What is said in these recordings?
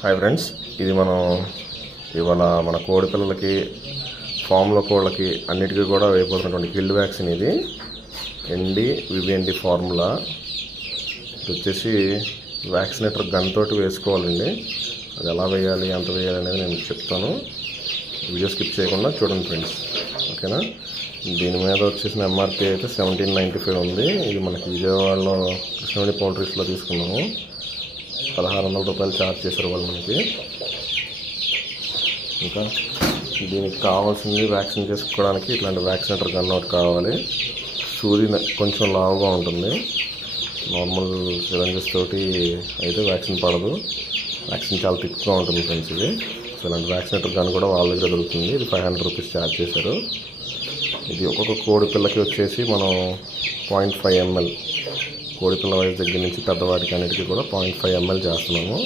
Hi friends, ఇది ఇవాళ మన కోడి పిల్లలకి ఫామ్లో కోళ్ళకి అన్నిటికీ కూడా వేయబోతున్నటువంటి కిల్డ్ వ్యాక్సిన్. ఇది వివిఎన్డి ఫార్ములా. ఇది వచ్చేసి వ్యాక్సినేటర్ గన్ తోటి వేసుకోవాలండి. అది ఎలా వేయాలి, ఎంత వేయాలి అనేది నేను చెప్తాను. వీడియో స్కిప్ చేయకుండా చూడండి ఫ్రెండ్స్, ఓకేనా. దీని మీద వచ్చేసిన ఎంఆర్పి అయితే 1795 ఉంది. ఇది మనకి విజయవాడలో కృష్ణవేణి పౌల్ట్రీస్లో తీసుకున్నాము. 1600 రూపాయలు ఛార్జ్ చేశారు వాళ్ళు మనకి. ఇంకా దీనికి కావాల్సింది వ్యాక్సిన్ చేసుకోవడానికి ఇట్లాంటి వ్యాక్సినేటర్ గన్ ఒకటి కావాలి. సూది కొంచెం లావుగా ఉంటుంది. నార్మల్ సిరంజెస్ తోటి అయితే వ్యాక్సిన్ పడదు. వ్యాక్సిన్ చాలా థిక్గా ఉంటుంది ఫ్రెండ్స్ ఇది. సో ఇలాంటి వ్యాక్సినేటర్ గన్ కూడా వాళ్ళ దగ్గర దొరుకుతుంది. ఇది 500 రూపీస్ ఛార్జ్ చేశారు. ఇది ఒక్కొక్క కోడి పిల్లకి వచ్చేసి మనం 0.5 ml, కోడి పిల్ల వయసు దగ్గర నుంచి పెద్దవాటికి అన్నిటికీ కూడా 0.5 ml చేస్తున్నాము.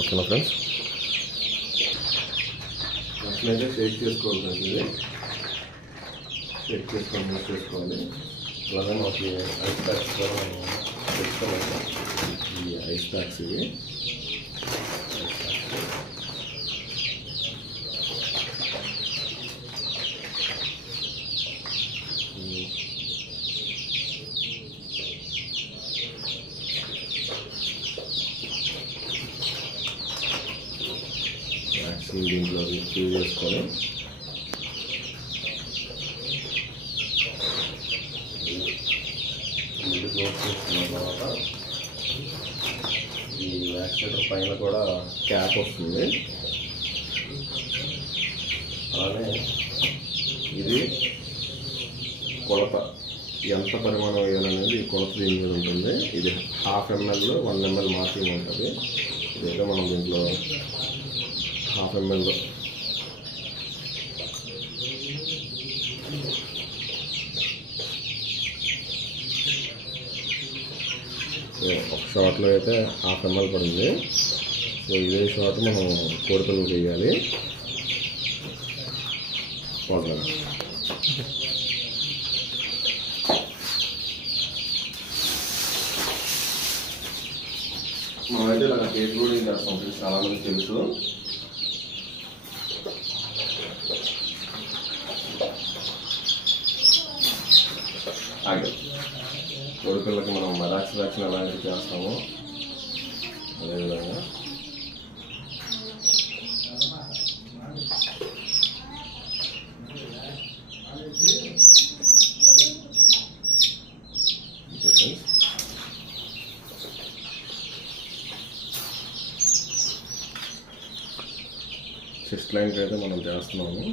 ఓకేనా ఫ్రెండ్స్. అట్లయితే షేక్ చేసుకోవాలి ఫ్రెండ్స్. ఇది షేక్ చేసుకొని యూజ్ చేసుకోవాలి. అలాగే మనకి ఐస్ ప్యాక్స్ కూడా మనం తెచ్చుకోవాలి. ఈ ఐస్ ప్యాక్స్ ఇవి వ్యాక్సిన్ దీంట్లో రిసీవ్ చేసుకొని క్లోజ్ చేసుకున్న తర్వాత ఈ వ్యాక్సినేటర్ పైన కూడా క్యాప్ వస్తుంది. అలానే ఇది కొలత ఎంత పరిమాణం వేయాలనేది ఈ కొలత దీని మీద ఉంటుంది. ఇది 1/2 ml, 1 ml మాత్రమే ఉంటుంది. ఇదైతే మనం దీంట్లో 1/2 ml ఒక షాట్లో అయితే 1/2 ml పడింది. సో ఇదే షాట్ మనం కోడి పిల్లలకి వేయాలి. మనమైతే ఇలా కేక్ లోడింగ్ చేస్తాం ఫ్రెండ్స్, చాలా మంది తెలుసు. కోడి పిల్లలకి మనం మెరాక్స్ వ్యాక్సిన్ అలాంటివి చేస్తాము. అదేవిధంగా చెస్ట్ లైన్కి అయితే మనం చేస్తున్నాము.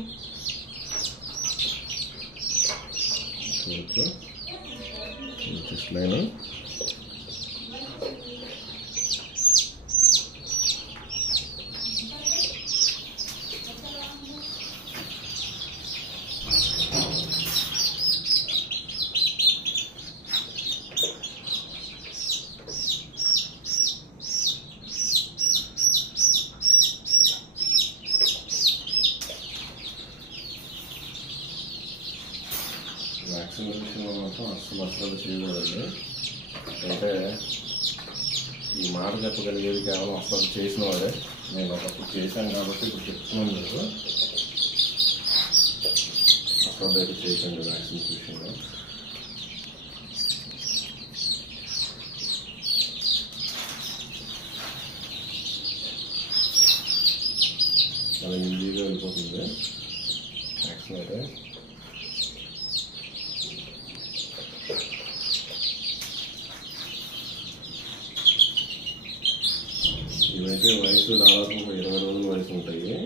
చూడచ్చు చెస్ట్ లైన్. వ్యాక్సిన్ విషయంలో మాత్రం అసలు చేయకూడదు. అంటే ఈ మాట చెప్పగలిగేది కేవలం అసలు చేసిన వాడే. నేను ఒకప్పుడు చేశాను కాబట్టి ఇప్పుడు చెప్తున్నాను. లేదు అసలు అయితే చేయకండి వ్యాక్సిన్ విషయంలో. చాలా ఈజీగా వెళ్ళిపోతుంది వ్యాక్సిన్ అయితే. ఇవైతే వయసు దాదాపు 20 రోజుల వయసు ఉంటాయి.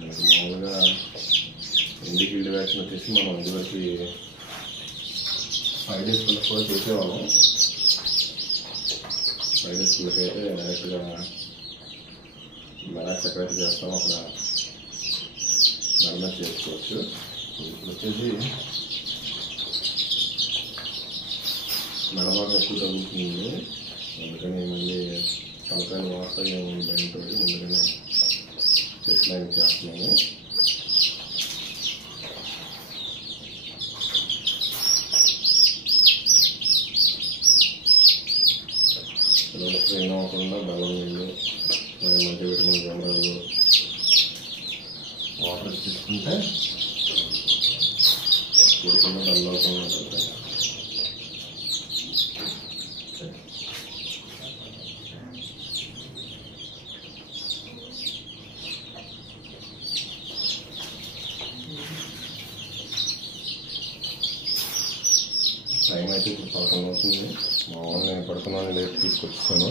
మనకి మామూలుగా కిల్డ్ వ్యాక్సిన్ వచ్చేసి మనం ఇదివరకు 5 days పిల్లకి కూడా చేసేవాళ్ళం. 5 days పిల్లకి అయితే డైరెక్ట్గా మెరాక్స్ ఎక్కడైతే చేస్తామో అక్కడ మెరమేజ్ చేసుకోవచ్చు. ఇప్పుడు వచ్చేసి మెడబాగా ఎక్కువ తగ్గుతుంది. అందుకని మళ్ళీ తలకాయలు వాస్తాయి భయంతో ముందుగానే చెస్ట్ లైన్ చేస్తున్నాము. స్ట్రెయిన్ అవ్వకుండా బెల్లం నీళ్ళు మరి మల్టీవిటమిన్ జనరల్ వాటర్ తీసుకుంటే ఉడకుండా డల్ అవ్వకుండా ఉంటుంది. టైం అయితే ఇప్పుడు 11 అవుతుంది. మా వాళ్ళు నేను పడుకున్నాను లేట్ తీసుకొచ్చేసాను.